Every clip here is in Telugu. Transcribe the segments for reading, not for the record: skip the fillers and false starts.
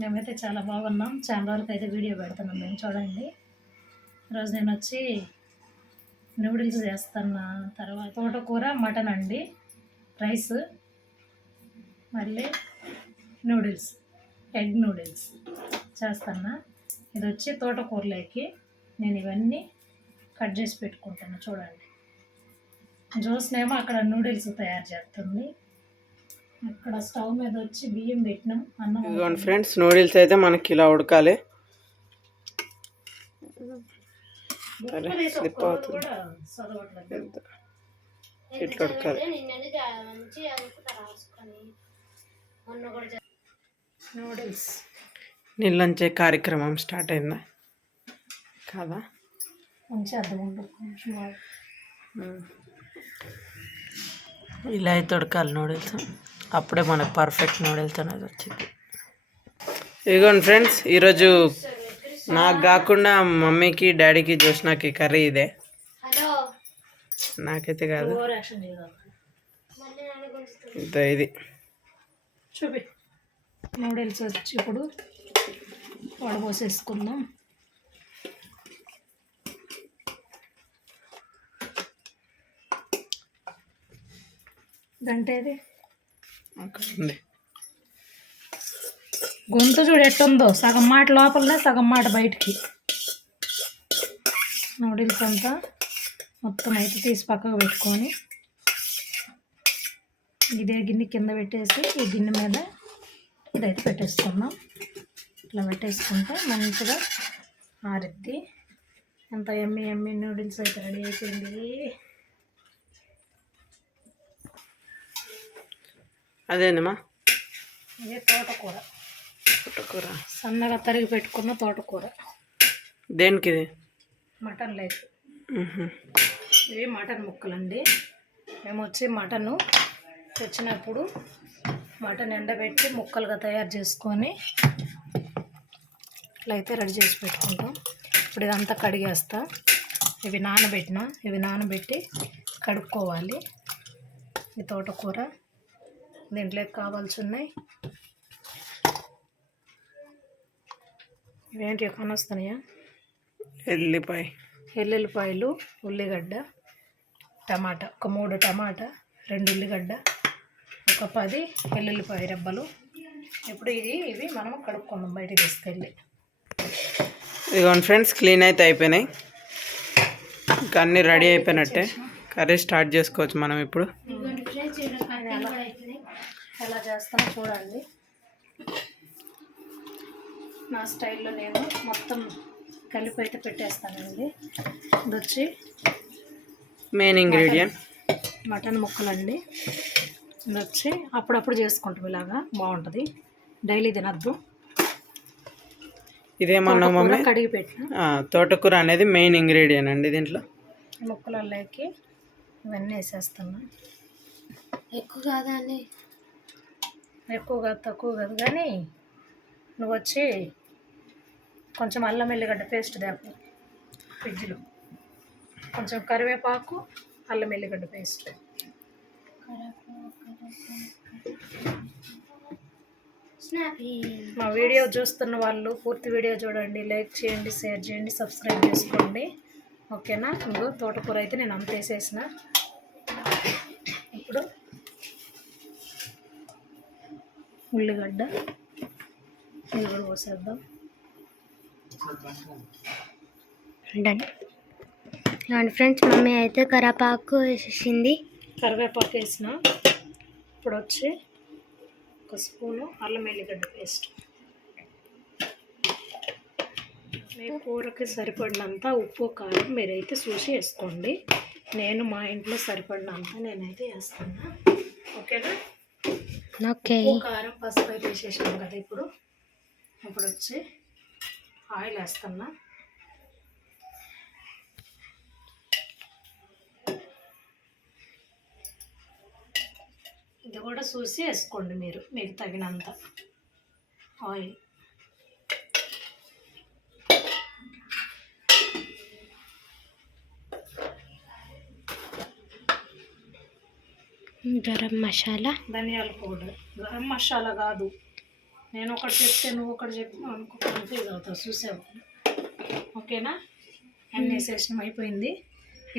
మేమైతే చాలా బాగున్నాం. చాలా వరకు అయితే వీడియో పెడుతున్నాం మేము, చూడండి. ఈరోజు నేను వచ్చి నూడిల్స్ చేస్తున్నా. తర్వాత తోటకూర, మటన్ అండి, రైస్, మళ్ళీ నూడిల్స్, ఎగ్ నూడిల్స్ చేస్తున్నా. ఇది వచ్చి తోటకూరలోకి నేను ఇవన్నీ కట్ చేసి పెట్టుకుంటాను. చూడండి, జ్యూస్నేమో అక్కడ నూడిల్స్ తయారు చేస్తుంది. అక్కడ స్టవ్ మీద వచ్చి బియ్యం పెట్టినాం. అన్నం ఇదిగోండి ఫ్రెండ్స్, నూడిల్స్ అయితే మనకి ఇలా ఉడకాలి. స్లిప్ అవుతుంది, ఇట్లా ఉడకాలి. నూడిల్స్ నీళ్ళంచే కార్యక్రమం స్టార్ట్ అయిందా కాదా? మంచి అర్థం ఉంటుంది. ఇలా అయితే ఉడకాలి నూడిల్స్, అప్పుడే మనకు పర్ఫెక్ట్ నూడిల్స్ అనేది వచ్చింది. ఇదిగోండి ఫ్రెండ్స్, ఈరోజు నాకు కాకుండా మమ్మీకి, డాడీకి, జోష్నాకి కర్రీ ఇదే. నాకైతే కాదు, ఇది చూపి. నూడిల్స్ వచ్చి ఇప్పుడు వడపోసేసుకుందాం. దంటేది ఉంది. గొంతు చూడు ఎట్టుందో, సగం మాట లోపలనే సగం మాట బయటికి. నూడిల్స్ అంతా మొత్తం అయితే తీసి పక్కకు పెట్టుకొని ఇదే గిన్నె కింద పెట్టేసి ఈ గిన్నె మీద ఇదైతే పెట్టేసుకున్నాం. ఇట్లా పెట్టేసుకుంటే మంచిగా ఆరిద్ది. ఎంత ఎమ్మి ఎమ్మి నూడిల్స్ అయితే రెడీ అయిపోయింది. అదేనమ్మా, ఇదే తోటకూర. తోటకూర సన్నగా తరిగి పెట్టుకున్న తోటకూర. దేనికి ఇది? మటన్ లేదు, ఇవి మటన్ ముక్కలండి. మేము వచ్చి మటను తెచ్చినప్పుడు మటన్ ఎండబెట్టి ముక్కలుగా తయారు చేసుకొని ఇట్లా అయితే రెడీ చేసి పెట్టుకుంటాం. ఇప్పుడు ఇదంతా కడిగేస్తా. ఇవి నానబెట్టి కడుక్కోవాలి. ఈ తోటకూర దీంట్లోకి కావాల్సి ఉన్నాయి. ఇవేంటి కానొస్తున్నాయా? ఎల్లుల్లిపాయలు, ఉల్లిగడ్డ, టమాటా, ఒక 3 టమాటా, 2 ఉల్లిగడ్డ, ఒక 10 ఎల్లుల్లిపాయ రెబ్బలు. ఇప్పుడు ఇవి మనం కడుక్కుందాం బయటికి తీసుకెళ్ళి. ఇదిగోండి ఫ్రెండ్స్, క్లీన్ అయితే అయిపోయినాయి. ఇంకా అన్నీ రెడీ అయిపోయినట్టే. కర్రీ స్టార్ట్ చేసుకోవచ్చు మనం ఇప్పుడు. ఎలా చేస్తానో చూడండి. నా స్టైల్లో నేను మొత్తం కలిపి అయితే పెట్టేస్తానండి. ఇది వచ్చి మెయిన్ ఇంగ్రీడియంట్ మటన్ ముక్కలండి. ఇది వచ్చి అప్పుడప్పుడు చేసుకుంటాం, ఇలాగా బాగుంటుంది. డైలీ తినద్దు. ఇదేమన్నా మమ్మీ? కడిగి పెట్టిన తోటకూర అనేది మెయిన్ ఇంగ్రీడియంట్ అండి దీంట్లో. ముక్కలలోకి ఇవన్నీ వేసేస్తున్నా. ఎక్కువ కాదు, తక్కువ కాదు. కానీ నువ్వు వచ్చి కొంచెం అల్లం ఎల్లిగడ్డ పేస్ట్ దాపు ఫ్రిడ్జ్లో, కొంచెం కరివేపాకు, అల్లం ఎల్లిగడ్డ పేస్ట్. మా వీడియో చూస్తున్న వాళ్ళు పూర్తి వీడియో చూడండి, లైక్ చేయండి, షేర్ చేయండి, సబ్స్క్రైబ్ చేసుకోండి. ఓకేనా? ఇంకో తోటకూర అయితే నేను అంత వేసేసిన. ఇప్పుడు ఉల్లిగడ్డ ఇది కూడా పోసేద్దాం. ఫ్రెండ్స్, మమ్మీ అయితే కరివేపాకు వేసేసింది. కరివేపాకు వేసిన. ఇప్పుడు వచ్చి 1 స్పూను అల్లం ఎల్లిగడ్డ పేస్ట్. మీ కూరకి సరిపడినంత ఉప్పు, కారం మీరైతే చూసి వేసుకోండి. నేను మా ఇంట్లో సరిపడినంత నేనైతే వేస్తాను. ఓకేనా? ఓకే. ఉప్పు, కారం, పసుపు అయితే వేసేసాం కదా. ఇప్పుడు వచ్చి ఆయిల్ వేస్తున్నా. ఇది కూడా చూసి వేసుకోండి మీరు, మీకు తగినంత ఆయిల్. గరం మసాలా, ధనియాల పౌడర్. గరం మసాలా కాదు, నేను ఒకటి చెప్తే నువ్వు ఒకటి చెప్పి అనుకో కన్ఫ్యూజ్ అవుతావు చూసావు. ఓకేనా? అన్నీ వేసేసినాం, అయిపోయింది.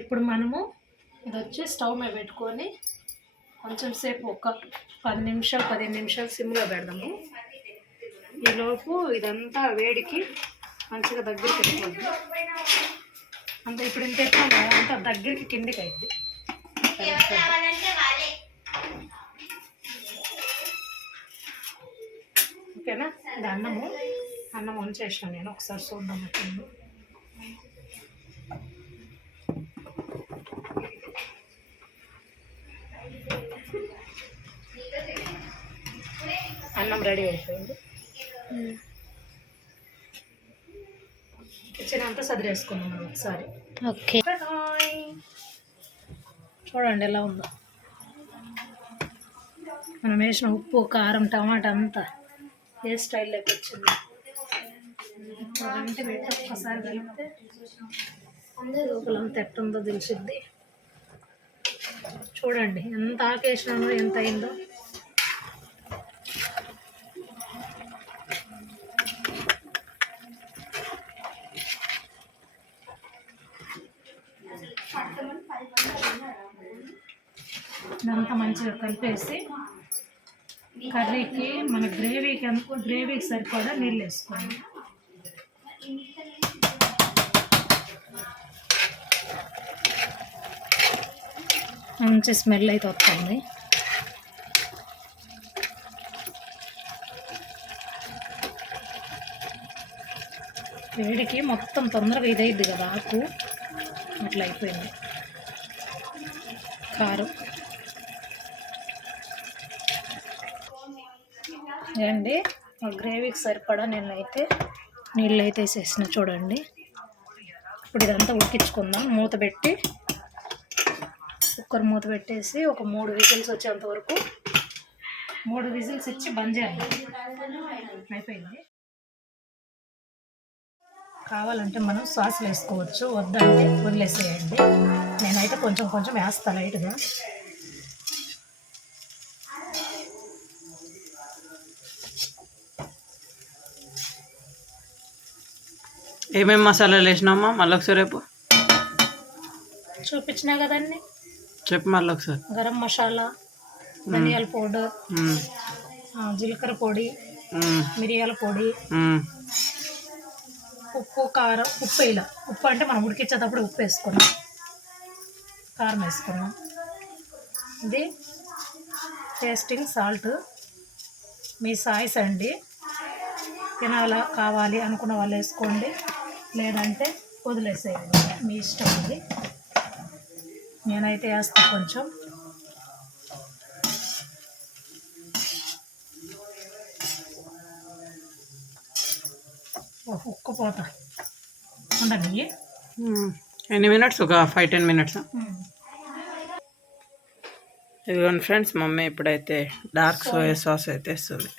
ఇప్పుడు మనము ఇది వచ్చి స్టవ్ మీద పెట్టుకొని కొంచెం సేపు ఒక 15 నిమిషాలు సిమ్లో పెడదాము. ఈలోపు ఇదంతా వేడికి మంచిగా దగ్గరికి పెట్టుకోండి. అంత ఇప్పుడు ఇంత ఎట్లా అంత దగ్గరికి కిందికి అయింది. ఓకేనా? ఇది అన్నం వంచేసాను నేను. ఒకసారి చూద్దాం వచ్చింది. అన్నం రెడీ అయిపోయింది. కిచెన్ అంతా సదిరేసుకున్నాం మనం ఒకసారి. ఓకే. చూడండి ఎలా ఉందో. మనం వేసిన ఉప్పు, కారం, టమాటా అంతా ఏ స్టైల్లోకి వచ్చింది. అంటే పెట్టి ఒక్కసారి కలిపితే లోపలంతా ఎట్టుందో తెలిసిద్ది. చూడండి ఎంత ఆకేసినానో ఎంత అయిందో. ఇదంతా మంచిగా కలిపేసి కర్రీకి మన గ్రేవీకి సరిపడా నీళ్ళు వేసుకోండి. మంచి స్మెల్ అయితే వస్తుంది. వేడికి మొత్తం తొందరగా ఇదైద్ది కదా ఆకు, అట్లా అయిపోయింది. కారం అండి, గ్రేవీకి సరిపడా నేనైతే నీళ్ళు అయితే వేసేసిన. చూడండి ఇప్పుడు ఇదంతా ఉడికించుకుందాం. మూత పెట్టి కుక్కర్ మూత పెట్టేసి ఒక 3 విజిల్స్ వచ్చేంత వరకు 3 విజిల్స్ ఇచ్చి బంద్ చేయాలి. అయిపోయింది. కావాలంటే మనం సాసులు వేసుకోవచ్చు, వద్దంటే వదిలేసేయండి. నేనైతే కొంచెం కొంచెం వేస్తాను లైట్గా. ఏమేమి మసాలాలు వేసినామా మళ్ళీ ఒకసారి రేపు చూపించినా కదండి. చెప్పు మళ్ళీ ఒకసారి. గరం మసాలా, ధనియాల పౌడర్, జీలకర్ర పొడి, మిరియాల పొడి, ఉప్పు, కారం. ఉప్పు ఇలా ఉప్పు అంటే మనం ఉడికించేటప్పుడు ఉప్పు వేసుకున్నాం, కారం వేసుకున్నాం. ఇది టేస్టింగ్ సాల్ట్. మీ సాయిస్ అండి, తినాలా కావాలి అనుకున్న వాళ్ళు వేసుకోండి, లేదంటే వదిలేసేయండి, మీ ఇష్టం అది. నేనైతే వేస్తాను కొంచెం. ఉక్కపోతా ఉండని. ఎన్ని మినిట్స్? ఒక 5-10 మినిట్స్. ఇదిగోండి ఫ్రెండ్స్, మమ్మీ ఇప్పుడైతే డార్క్ సోయా సాస్ అయితే వేస్తుంది.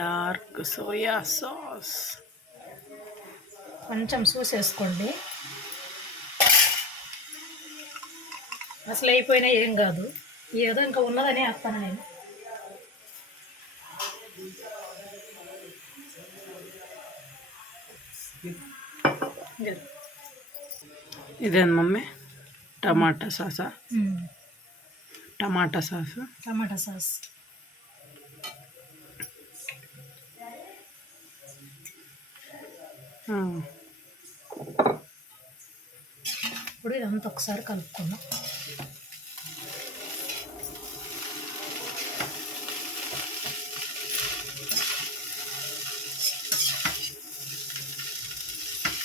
డార్క్ సోయా సాస్ కొంచెం చూసేసుకోండి. అసలు అయిపోయినా ఏం కాదు, ఏదో ఇంకా ఉన్నదని వేస్తాను నేను. ఇదేంది మమ్మీ? టమాటా సాసా? Tomato sauce. Tomato sauce. ఇప్పుడు ఇదంతా ఒకసారి కలుపుకుందాం.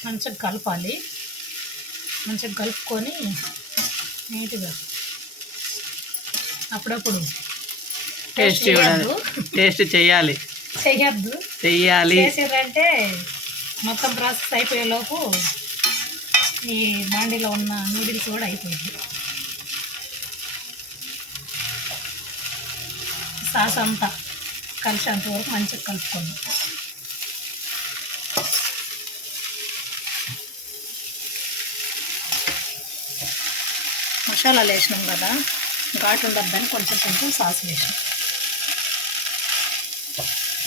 మంచిగా కలపాలి. మంచిగా కలుపుకొని నీట్గా అప్పుడప్పుడు టేస్ట్ టేస్ట్ చెయ్యాలి. చేసారంటే మొత్తం ప్రాసెస్ అయిపోయేలోపు ఈ బాండీలో ఉన్న నూడిల్స్ కూడా అయిపోయింది. సాస్ అంతా కలిసేంత వరకు మంచిగా కలుపుకుందాం. మసాలాలు వేసినాం కదా, ఘాటు ఉండద్దని కొంచెం కొంచెం సాస్ వేసాం.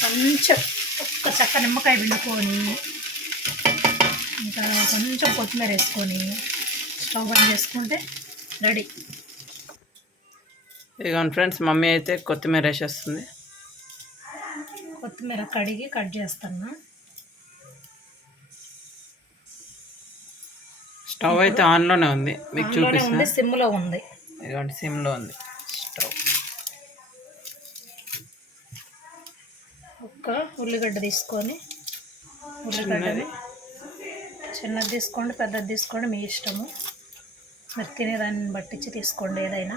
కొంచెం ఒక్క చెక్క నిమ్మకాయ పిండుకొని ఇంకా కొంచెం కొత్తిమీర వేసుకొని స్టవ్ బంద్ చేసుకుంటే రెడీ. ఇదిగోండి ఫ్రెండ్స్, మమ్మీ అయితే కొత్తిమీర వేసేస్తుంది. కొత్తిమీర కడిగి కట్ చేస్తున్నా. స్టవ్ అయితే ఆన్లోనే ఉంది, మీకు చూపిస్తున్నా. సిమ్లో ఉంది. ఇదిగోండి సిమ్లో ఉంది స్టవ్. ఒక్క ఉల్లిగడ్డ తీసుకొని, ఉల్లిగడ్డని చిన్నది తీసుకోండి, పెద్దది తీసుకోండి, మీ ఇష్టము. మీరు తినేదాన్ని బట్టించి తీసుకోండి ఏదైనా.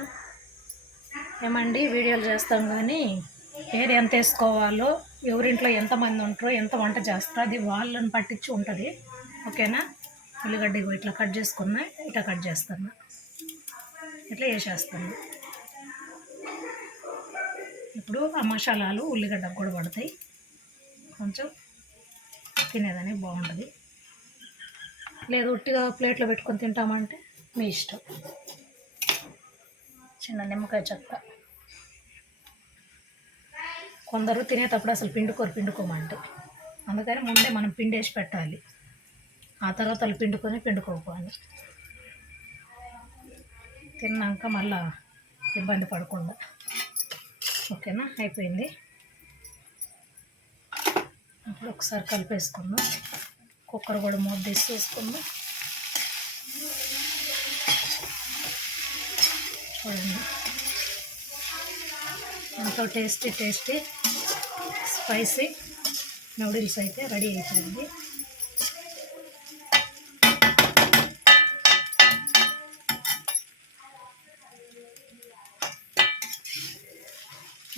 ఏమండి వీడియోలు చేస్తాం కానీ ఏది ఎంత వేసుకోవాలో, ఎవరింట్లో ఎంతమంది ఉంటారో, ఎంత వంట చేస్తారో అది వాళ్ళని పట్టించి ఉంటుంది. ఓకేనా? ఉల్లిగడ్డ ఇట్లా కట్ చేసుకున్నా, ఇట్లా కట్ చేస్తున్నా, ఇట్లా వేసేస్తాను. ఇప్పుడు ఆ మసాలాలు ఉల్లిగడ్డకు కూడా పడతాయి, కొంచెం తినేదని బాగుంటుంది. లేదు ఉట్టిగా ప్లేట్లో పెట్టుకొని తింటామంటే మీ ఇష్టం. చిన్న నిమ్మకాయ చెక్క. కొందరు తినేటప్పుడు అసలు పిండుకోమంటే, అందుకని ముందే మనం పిండేసి పెట్టాలి, ఆ తర్వాత వాళ్ళు పిండుకోవాలి. తిన్నాక మళ్ళా ఇబ్బంది పడకుండా. ఓకేనా? అయిపోయింది. ఇప్పుడు ఒకసారి కలిపేసుకుందాం. కుక్కర్ కూడా మూత తీసి వేసుకుందాం. చూడండి ఎంతో టేస్టీ స్పైసీ నూడిల్స్ అయితే రెడీ అయిపోయింది.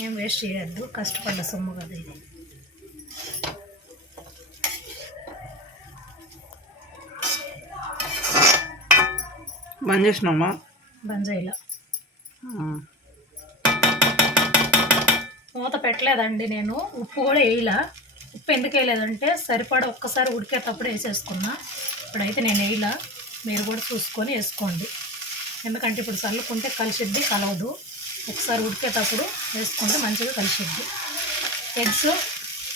ఏం వేస్ట్ చేయొద్దు, కష్టపడ్డ సొమ్ము కదా ఇది. బంద్ చేసినామా? బంద్ చేయాల. మూత పెట్టలేదండి నేను, ఉప్పు కూడా వేయలా. ఉప్పు ఎందుకు వేయలేదంటే సరిపడా ఒక్కసారి ఉడికేటప్పుడు వేసేసుకున్నా. ఇప్పుడైతే నేను వేయలా, మీరు కూడా చూసుకొని వేసుకోండి. ఎందుకంటే ఇప్పుడు చల్లుకుంటే కలిసిద్ది, కలవదు. ఒకసారి ఉడికేటప్పుడు వేసుకుంటే మంచిగా కలిసిద్ది. ఎగ్స్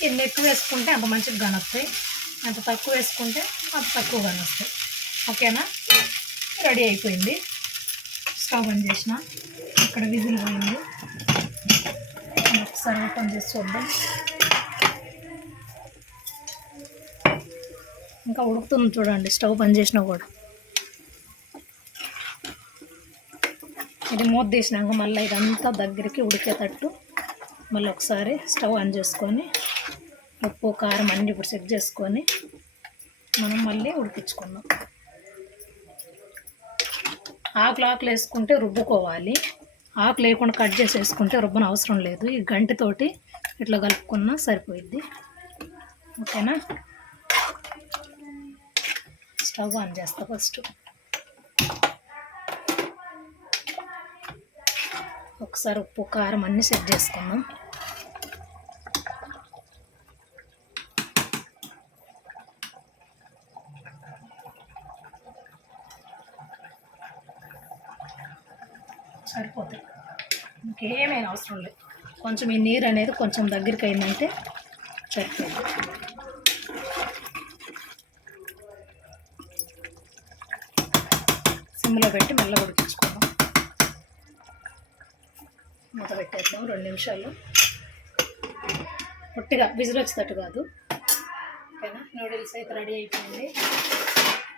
ఎన్ని ఎక్కువ వేసుకుంటే అంత మంచిగా కానొస్తాయి, ఎంత తక్కువ వేసుకుంటే అంత తక్కువ కానొస్తాయి. ఓకేనా? రెడీ అయిపోయింది. స్టవ్ బంద్ చేసిన, ఇక్కడ విజిల్ పోయింది. ఒకసారి ఓపెన్ చేసి చూద్దాం. ఇంకా ఉడుకుతుంది చూడండి, స్టవ్ బంద్ చేసినా కూడా. ఇది మూత తీసినాక మళ్ళీ ఇదంతా దగ్గరికి ఉడికేటట్టు మళ్ళీ ఒకసారి స్టవ్ ఆన్ చేసుకొని ఉప్పు కారం అన్నీ ఇప్పుడు చెక్ చేసుకొని మనం మళ్ళీ ఉడికించుకుందాం. ఆకులు వేసుకుంటే రుబ్బుకోవాలి, ఆకులు లేకుండా కట్ చేసి వేసుకుంటే రుబ్బన అవసరం లేదు. ఈ గంటితోటి ఇట్లా కలుపుకున్నా సరిపోయిద్ది. ఓకేనా? స్టవ్ ఆన్ చేస్తా. ఫస్ట్ ఒకసారి ఉప్పు కారం అన్నీ సెట్ చేసుకుందాం. సరిపోతాయి, ఇంకేమైనా అవసరం లేదు. కొంచెం ఈ నీరు అనేది కొంచెం దగ్గరికి అయిందంటే సరిపోతుంది. సిమ్లో పెట్టి మళ్ళీ ఉడికించుకుందాం. మూత పెట్టేద్దాం 2 నిమిషాలు. పొట్టిగా విజిల్ వచ్చేటట్టు కాదు. ఓకేనా? నూడిల్స్ అయితే రెడీ అయిపోయింది.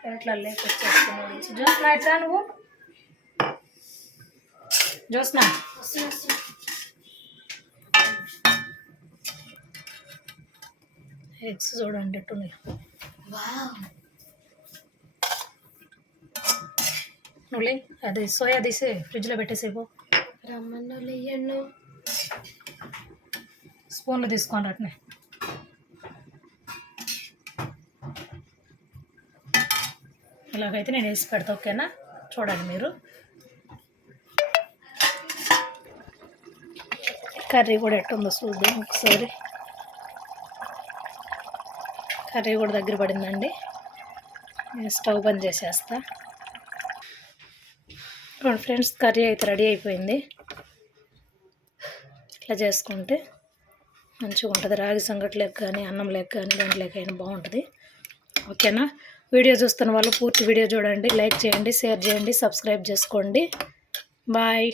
ప్లేట్లలో వచ్చేస్తాం నూడిల్స్. జ్యోత్స్నా ఎట్లా నువ్వు? జ్యోత్స్నా ఎగ్స్ చూడండి ఎట్టున్నాయి. నువ్వు అది సోయా తీసి ఫ్రిడ్జ్లో పెట్టేసేపో. రమ్మన్నోళ్ళు స్పూన్లు తీసుకోండి అట్నే. ఇలాగైతే నేను వేసి పెడతా. ఓకేనా? చూడండి మీరు. కర్రీ కూడా ఎట్టుందో చూద్దాం ఒకసారి. కర్రీ కూడా దగ్గర పడిందండి. నేను స్టవ్ బంద్ చేసేస్తా. ఫ్రెండ్స్ కర్రీ అయితే రెడీ అయిపోయింది. ఇట్లా చేసుకుంటే మంచిగా ఉంటుంది. రాగి సంగట్లేక కానీ అన్నం లేక కానీ దాంట్లోకైనా బాగుంటుంది. ఓకేనా? వీడియో చూస్తున్న వాళ్ళు పూర్తి వీడియో చూడండి, లైక్ చేయండి, షేర్ చేయండి, సబ్స్క్రైబ్ చేసుకోండి. Bye.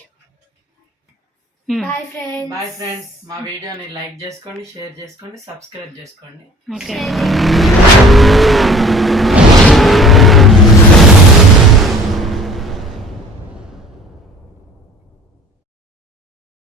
Bye friends. Bye friends. మా వీడియోని లైక్ చేసుకోండి, షేర్ చేసుకోండి, సబ్స్క్రైబ్ చేసుకోండి. ఓకే.